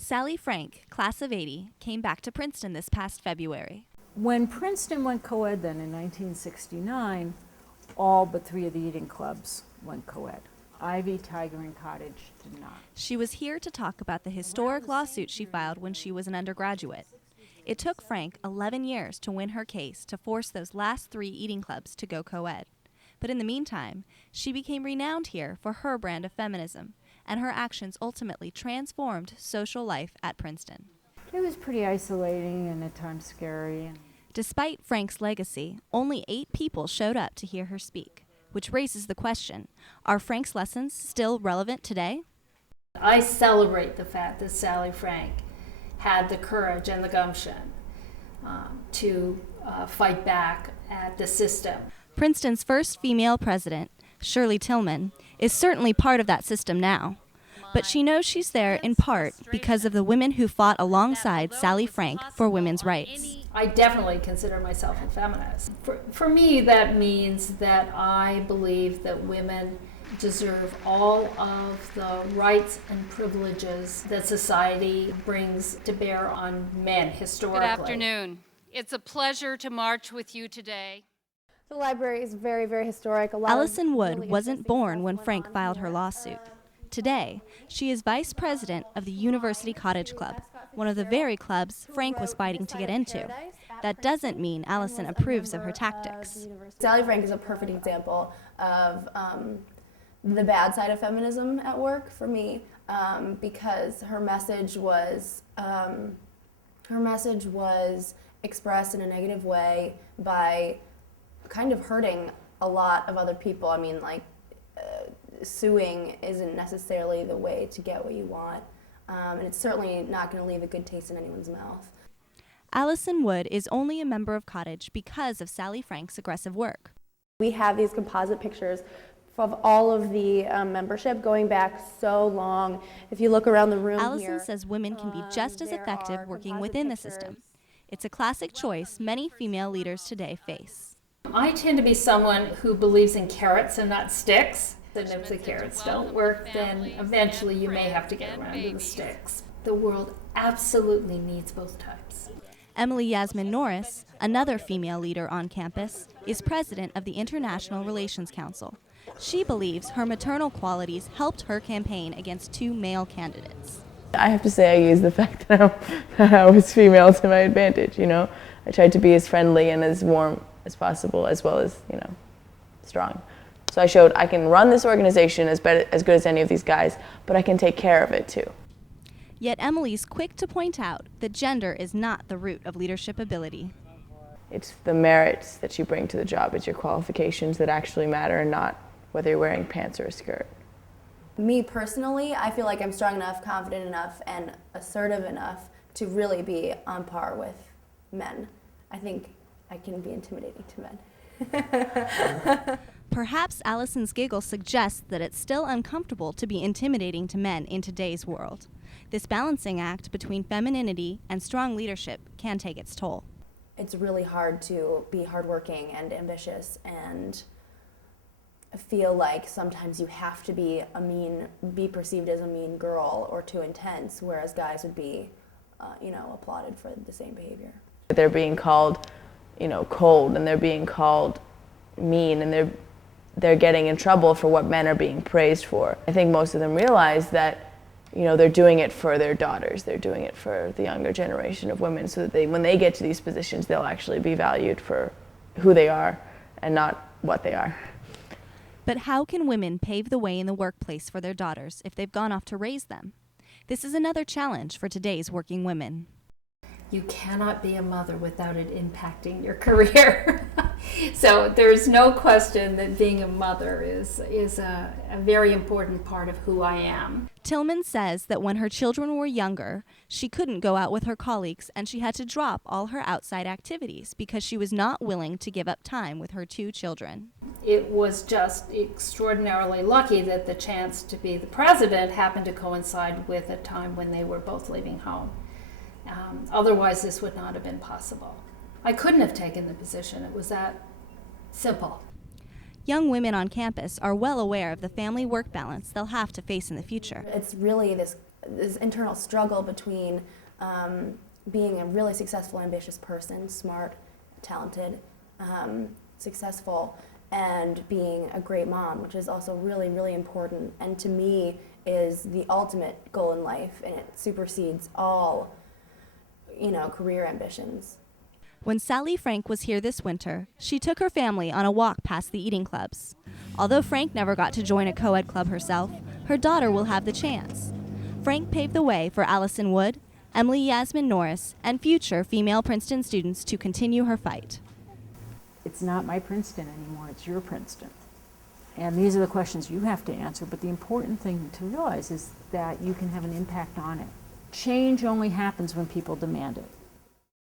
Sally Frank, class of '80, came back to Princeton this past February. When Princeton went co-ed then in 1969, all but 3 of the eating clubs went co-ed. Ivy, Tiger, and Cottage did not. She was here to talk about the historic lawsuit she filed when she was an undergraduate. It took Frank 11 years to win her case to force those last 3 eating clubs to go co-ed. But in the meantime, she became renowned here for her brand of feminism, and her actions ultimately transformed social life at Princeton. It was pretty isolating and at times scary. Despite Frank's legacy, only 8 people showed up to hear her speak, which raises the question, are Frank's lessons still relevant today? I celebrate the fact that Sally Frank had the courage and the gumption to fight back at the system. Princeton's first female president, Shirley Tillman, is certainly part of that system now. But she knows she's there in part because of the women who fought alongside Sally Frank for women's rights. I definitely consider myself a feminist. For me, that means that I believe that women deserve all of the rights and privileges that society brings to bear on men historically. Good afternoon. It's a pleasure to march with you today. The library is very, very historic. Allison Wood wasn't born when Frank filed her lawsuit. Today, she is vice president of the University Cottage Club, one of the very clubs Frank was fighting to get into. That doesn't mean Allison approves of her tactics. Sally Frank is a perfect example of the bad side of feminism at work for me, because her message was expressed in a negative way by kind of hurting a lot of other people. I mean, like, suing isn't necessarily the way to get what you want, and it's certainly not going to leave a good taste in anyone's mouth. Allison Wood is only a member of Cottage because of Sally Frank's aggressive work. We have these composite pictures of all of the membership going back so long. If you look around the room Allison here, says women can be just as effective working within the system. It's a classic choice many female leaders today face. I tend to be someone who believes in carrots and not sticks. And if the carrots don't work, then eventually you may have to get around to the sticks. The world absolutely needs both types. Emily Yasmin Norris, another female leader on campus, is president of the International Relations Council. She believes her maternal qualities helped her campaign against 2 male candidates. I have to say I used the fact that I was female to my advantage, you know. I tried to be as friendly and as warm as possible, as well as, you know, strong. So I showed I can run this organization as good as any of these guys, but I can take care of it too. Yet Emily's quick to point out that gender is not the root of leadership ability. It's the merits that you bring to the job. It's your qualifications that actually matter, and not whether you're wearing pants or a skirt. me personally, I feel like I'm strong enough, confident enough, and assertive enough to really be on par with men. I think I can be intimidating to men. Perhaps Allison's giggle suggests that it's still uncomfortable to be intimidating to men in today's world. This balancing act between femininity and strong leadership can take its toll. It's really hard to be hardworking and ambitious and feel like sometimes you have to be be perceived as a mean girl or too intense, whereas guys would be, applauded for the same behavior. They're being called, cold, and they're being called mean, and they're getting in trouble for what men are being praised for. I think most of them realize that, they're doing it for their daughters. They're doing it for the younger generation of women, so that when they get to these positions, they'll actually be valued for who they are and not what they are. But how can women pave the way in the workplace for their daughters if they've gone off to raise them? This is another challenge for today's working women. You cannot be a mother without it impacting your career. So there's no question that being a mother is a very important part of who I am. Tillman says that when her children were younger, she couldn't go out with her colleagues and she had to drop all her outside activities because she was not willing to give up time with her 2 children. It was just extraordinarily lucky that the chance to be the president happened to coincide with a time when they were both leaving home. Otherwise, this would not have been possible. I couldn't have taken the position. It was that simple. Young women on campus are well aware of the family-work balance they'll have to face in the future. It's really this this internal struggle between being a really successful, ambitious person, smart, talented, successful, and being a great mom, which is also really, really important, and to me is the ultimate goal in life, and it supersedes all, career ambitions. When Sally Frank was here this winter, she took her family on a walk past the eating clubs. Although Frank never got to join a co-ed club herself, her daughter will have the chance. Frank paved the way for Allison Wood, Emily Yasmin Norris, and future female Princeton students to continue her fight. It's not my Princeton anymore, it's your Princeton. And these are the questions you have to answer, but the important thing to realize is that you can have an impact on it. Change only happens when people demand it.